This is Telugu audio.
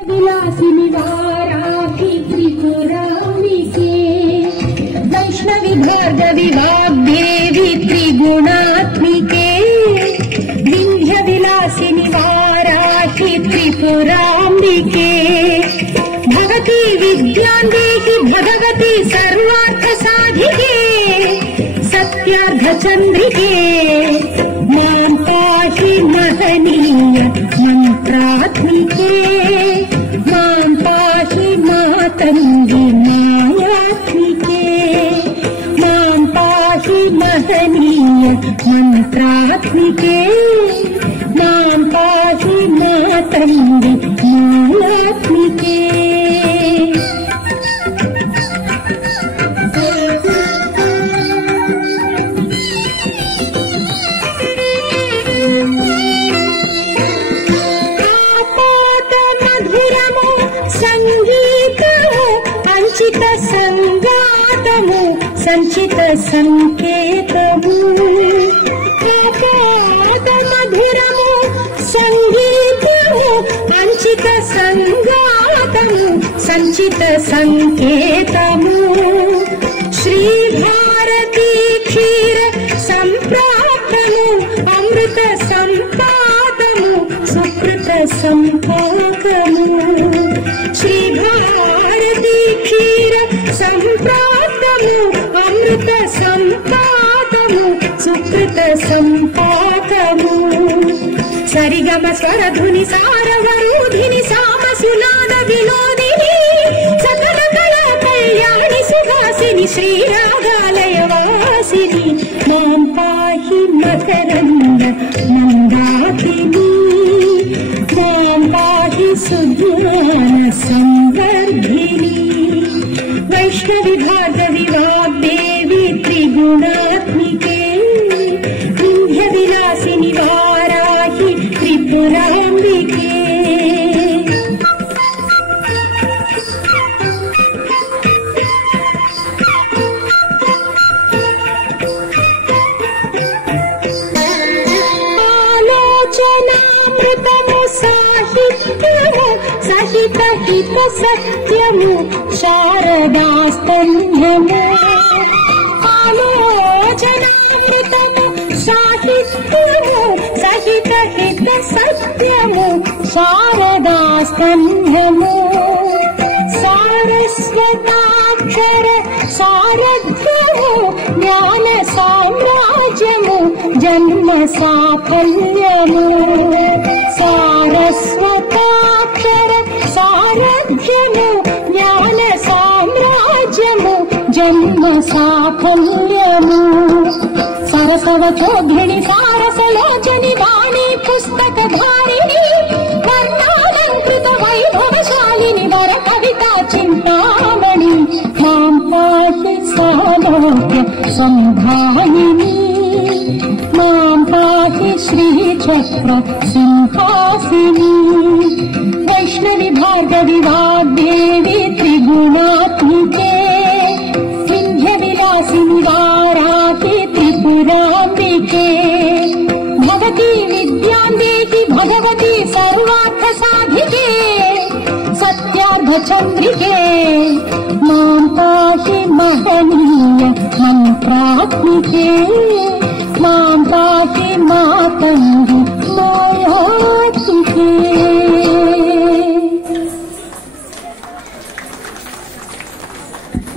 विलासिनी वाराहि त्रिपुराम्बिके वैष्णवी भार्गवी वाग्देवी त्रिगुणात्मिके विंध्य विलासिनी वाराहि त्रिपुराम्बिके भगवती विद्यान्देहि भगवती सर्वार्थ साधिके सत्यार्थ चंद्रिके मां पाहि महनीय मंत्रात्मिके मां पाहि मातंगी मायात्मिके मां पाहि महनीय मंत्रात्मिके मां पाहि मातंगी मायात्मिके। సంచిత సంగాతము సంచిత సంకేతము ఆపాద మధురము సంగీతము అంచిత సంగాతము సంచిత సంకేతము శ్రీ భారతీ క్షీర సంప్రాప్తము అమృత సంపాదము సుకృత సంపాకము శ్రీ భారతీ క్షీర సంప్రాప్తము అమృత సంపాదము సుకృత సంపాకము సరిగమ స్వరధుని సారవరూధిని సామసునాద వినోదిని సకల కళా కళ్యాణి సుహాసిని శ్రీరాగాలయ వాసిని మాం పాహి మకరంద మందాకిని మాం పాహి సుజ్ఞాన సంవర్ధిని वैष्णवी भार्गवी वाग्देवी त्रिगुणात्मिके विंध्य विलासिनी वाराहि त्रिपुराम्बिके। आलोचनामृतमु साहित्यमु सहित हित सत्यमु शारदास्तन्यमु आलोचनामृतमु साहित्यमु सहित हित सत्यमु शारदास्तन्यमु सारस्वताक्षर सारथ्यमु ज्ञान साम्राज्यमु जन्म साफल्यमु सारस्वताक्षर सारथ्यमु ज्ञान साम्राज्यमु जन्म साफल्यमु सरसवचोद्धिनि सारसलोचनि वाणी पुस्तक धारिणि वर्णालंकृत वैभवशालिनि वर कविता चिन्तामणि मां पाहि सालोक्य संधायिनी मां पाहि श्रीचक्र सिंहासिनी वैष्णवी भार्गवी वाग्देवी त्रिगुणात्मिके विंध्य विलासिनी वाराहि त्रिपुराम्बिके भगवती विद्यान्देहि भगवती सर्वार्थ साधिके सत्यार्थ चंद्रिके मां पाहि महनीय मंत्रात्मिके मां पाहि मातंगी माया।